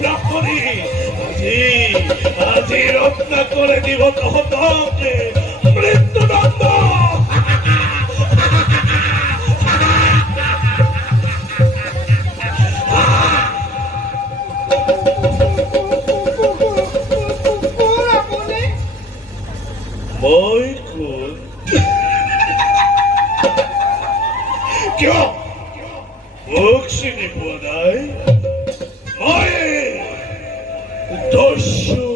ব্ৰাহ্মণী আজি ৰত্নাকৰে দিব তহতকে মৃত্যুদণ্ড। মই কোন? কিয় মোক চিনি পোৱা নাই? মই দস্যু